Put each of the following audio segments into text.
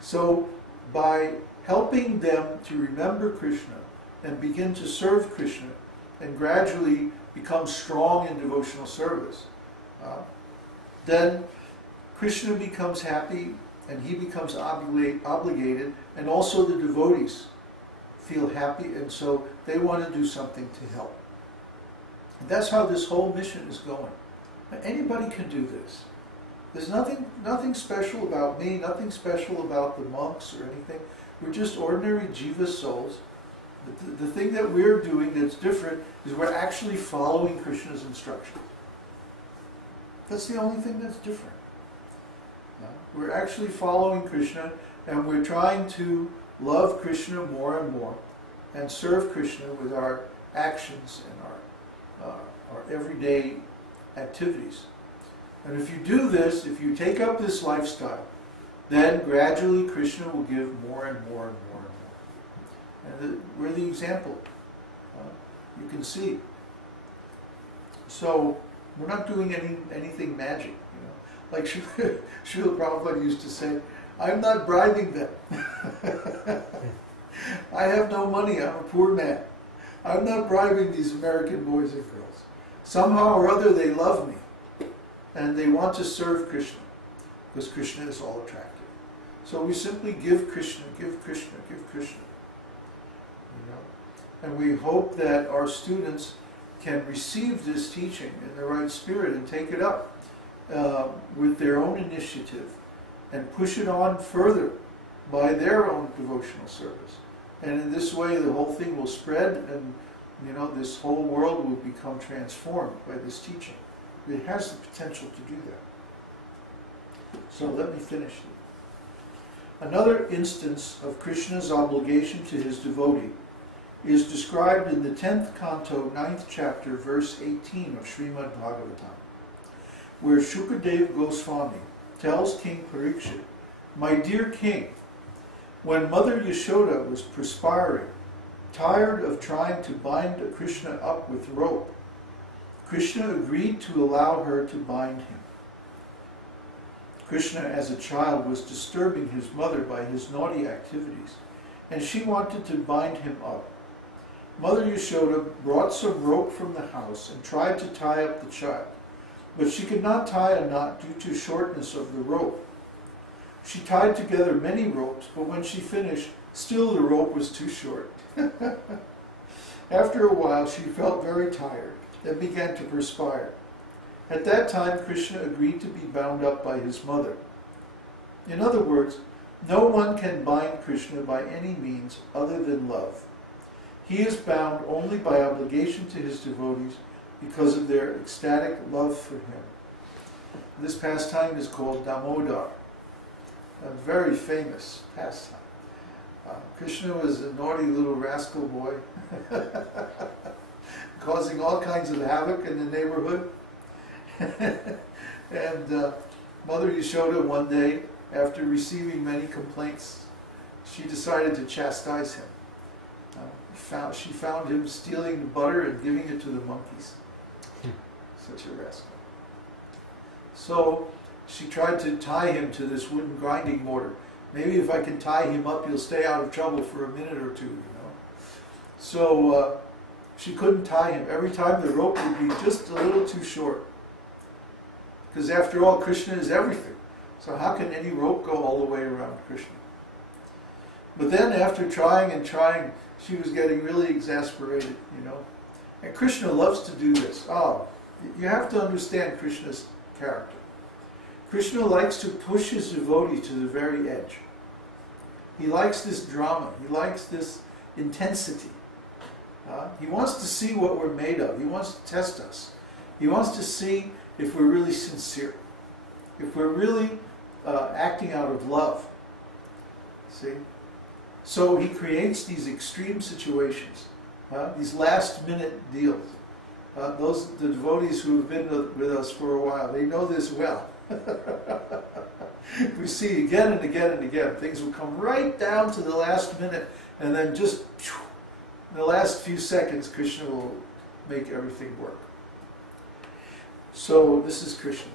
So by helping them to remember Krishna and begin to serve Krishna and gradually become strong in devotional service, then Krishna becomes happy and he becomes obligated, and also the devotees feel happy, and so they want to do something to help. And that's how this whole mission is going. Anybody can do this. There's nothing special about me, nothing special about the monks or anything. We're just ordinary jiva souls. The thing that we're doing that's different is we're actually following Krishna's instructions. That's the only thing that's different. We're actually following Krishna, and we're trying to love Krishna more and more and serve Krishna with our actions and our everyday activities. And if you do this, if you take up this lifestyle, then gradually Krishna will give more and more and more and more. And we're the example. You can see. So we're not doing anything magic, you know. Like Srila Prabhupada used to say, I'm not bribing them. I have no money, I'm a poor man. I'm not bribing these American boys and girls. Somehow or other they love me, and they want to serve Krishna, because Krishna is all attractive. So we simply give Krishna, give Krishna, give Krishna. You know? And we hope that our students can receive this teaching in the right spirit and take it up with their own initiative and push it on further by their own devotional service. And in this way the whole thing will spread, and you know, this whole world will become transformed by this teaching. It has the potential to do that. So let me finish. Another instance of Krishna's obligation to his devotee is described in the 10th canto, 9th chapter, verse 18 of Srimad Bhagavatam, where Shukadev Goswami tells King Parikshit, "My dear king, when Mother Yashoda was perspiring, tired of trying to bind Krishna up with rope, Krishna agreed to allow her to bind him. Krishna as a child was disturbing his mother by his naughty activities, and she wanted to bind him up. Mother Yashoda brought some rope from the house and tried to tie up the child, but she could not tie a knot due to shortness of the rope. She tied together many ropes, but when she finished, still the rope was too short. After a while, she felt very tired and began to perspire. At that time, Krishna agreed to be bound up by his mother. In other words, no one can bind Krishna by any means other than love. He is bound only by obligation to his devotees because of their ecstatic love for him. This pastime is called Damodar, a very famous pastime. Krishna was a naughty little rascal boy, causing all kinds of havoc in the neighborhood. And Mother Yashoda, one day, after receiving many complaints, she decided to chastise him. She found him stealing the butter and giving it to the monkeys. Such a rascal. So she tried to tie him to this wooden grinding mortar. Maybe if I can tie him up, he'll stay out of trouble for a minute or two, you know. So she couldn't tie him. Every time the rope would be just a little too short. Because after all, Krishna is everything. So how can any rope go all the way around Krishna? But then after trying and trying, she was getting really exasperated, you know. And Krishna loves to do this. Oh, you have to understand Krishna's character. Krishna likes to push his devotee to the very edge. He likes this drama. He likes this intensity. He wants to see what we're made of. He wants to test us. He wants to see if we're really sincere, if we're really acting out of love. See? So he creates these extreme situations, these last-minute deals. The devotees who have been with us for a while, they know this well. We see again and again and again, things will come right down to the last minute, and then just in the last few seconds, Krishna will make everything work. So this is Krishna.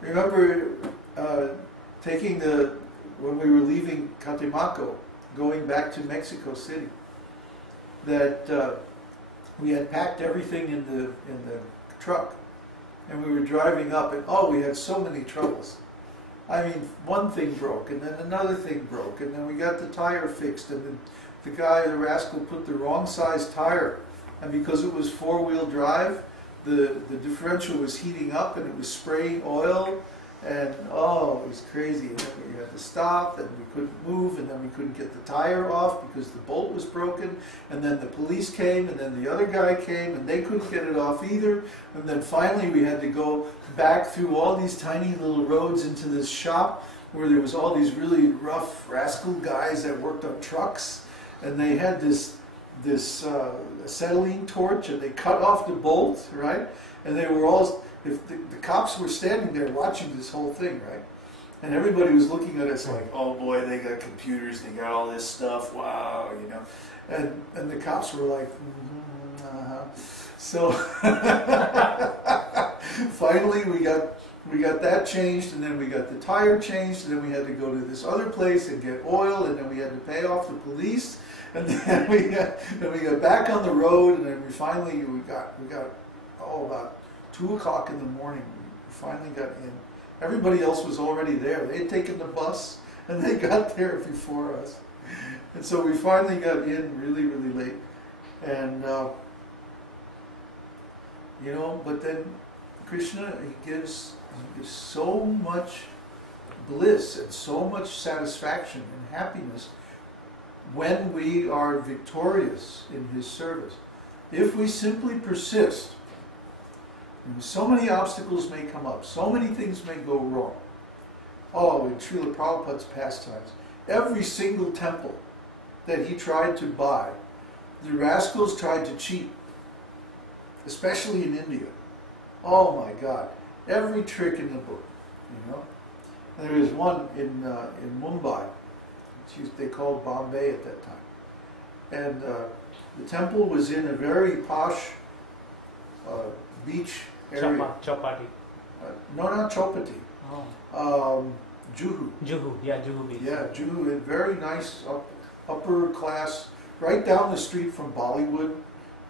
Remember taking the when we were leaving Catemaco, going back to Mexico City, that we had packed everything in the truck, and we were driving up, and oh, we had so many troubles. I mean, one thing broke, and then another thing broke, and then we got the tire fixed, and then the guy, the rascal, put the wrong size tire, and because it was four-wheel drive, the differential was heating up, and it was spraying oil, and oh, it was crazy. And then we had to stop, and we couldn't move, and then we couldn't get the tire off because the bolt was broken, and then the police came, and then the other guy came, and they couldn't get it off either, and then finally we had to go back through all these tiny little roads into this shop where there was all these really rough rascal guys that worked on trucks, and they had this acetylene torch, and they cut off the bolt, right? And they were all, if the cops were standing there watching this whole thing, right? And everybody was looking at us like, oh boy, they got computers, they got all this stuff, wow, you know. And the cops were like, So finally we got that changed, and then we got the tire changed, and then we had to go to this other place and get oil, and then we had to pay off the police, and then we got back on the road, and then we got about 2 o'clock in the morning. We finally got in. Everybody else was already there. They had taken the bus, and they got there before us. And so we finally got in really, really late. And, you know, but then Kṛṣṇa, he gives so much bliss and so much satisfaction and happiness when we are victorious in his service. If we simply persist, so many obstacles may come up, so many things may go wrong. Oh, in Srila Prabhupada's pastimes, every single temple that he tried to buy, the rascals tried to cheat, especially in India. Oh my God, every trick in the book, you know. And there was one in Mumbai, they called Bombay at that time. And the temple was in a very posh beach area. Chowpatty. No, not Chowpatty. Oh. Juhu. Juhu, yeah, Juhu beach. Yeah, Juhu, a very nice upper class, right down the street from Bollywood.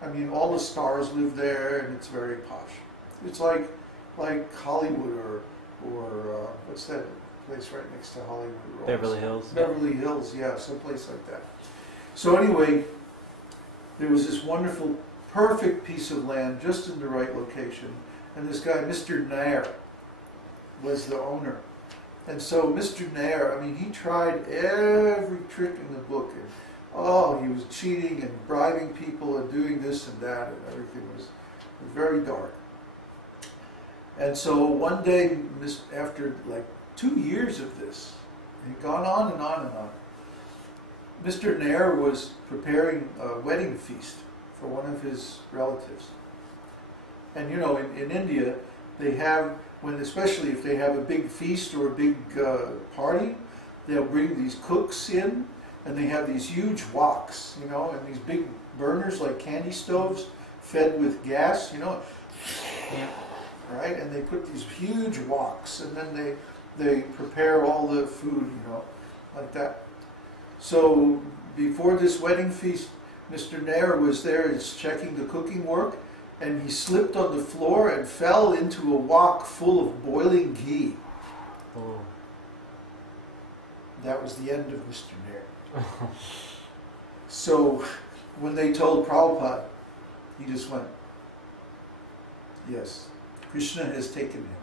I mean, all the stars live there, and it's very posh. It's like Hollywood or what's that place right next to Hollywood? Beverly Hills. Beverly Hills, yeah, someplace like that. So anyway, there was this wonderful, perfect piece of land just in the right location, and this guy, Mr. Nair, was the owner. And so Mr. Nair, I mean, he tried every trick in the book, and oh, he was cheating and bribing people and doing this and that, and everything was very dark. And so one day, after like 2 years of this, it had gone on and on and on, Mr. Nair was preparing a wedding feast for one of his relatives. And you know, in India, they have, especially if they have a big feast or a big party, they'll bring these cooks in, and they have these huge woks, you know, and these big burners like candy stoves fed with gas, you know, Yeah. right? And they put these huge woks, and then they prepare all the food, you know, like that. So before this wedding feast, Mr. Nair was there, he's checking the cooking work, and he slipped on the floor and fell into a wok full of boiling ghee. Oh. That was the end of Mr. Nair. So when they told Prabhupada, he just went, yes, Kṛṣṇa has taken him.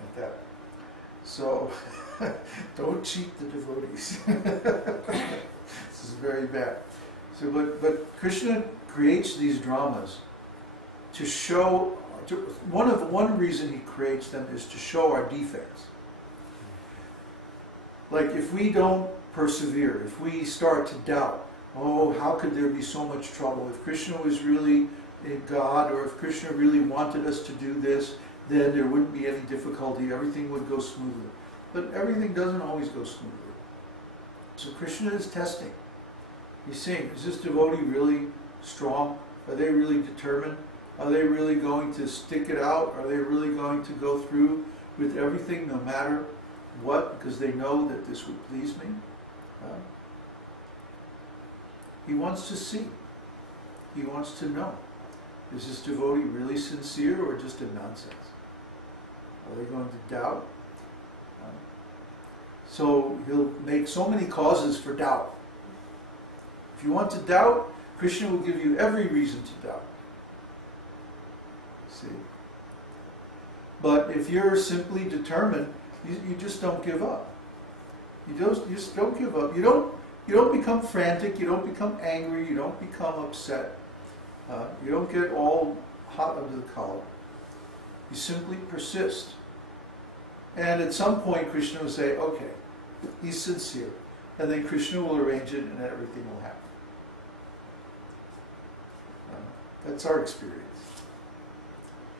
Like that. So don't cheat the devotees. This is very bad. So, but Kṛṣṇa creates these dramas to show. One reason he creates them is to show our defects. Like if we don't persevere, if we start to doubt, oh, how could there be so much trouble? If Kṛṣṇa was really God, or if Kṛṣṇa really wanted us to do this, then there wouldn't be any difficulty. Everything would go smoothly. But everything doesn't always go smoothly. So Kṛṣṇa is testing. He's saying, is this devotee really strong? Are they really determined? Are they really going to stick it out? Are they really going to go through with everything, no matter what, because they know that this would please me. He wants to see. He wants to know. Is this devotee really sincere or just a nonsense? Are they going to doubt? So he'll make so many causes for doubt. If you want to doubt, Krishna will give you every reason to doubt. See? But if you're simply determined, you just don't give up. You just don't give up. You don't become frantic. You don't become angry. You don't become upset. You don't get all hot under the collar. You simply persist. And at some point, Krishna will say, okay, he's sincere. And then Krishna will arrange it and everything will happen. That's our experience.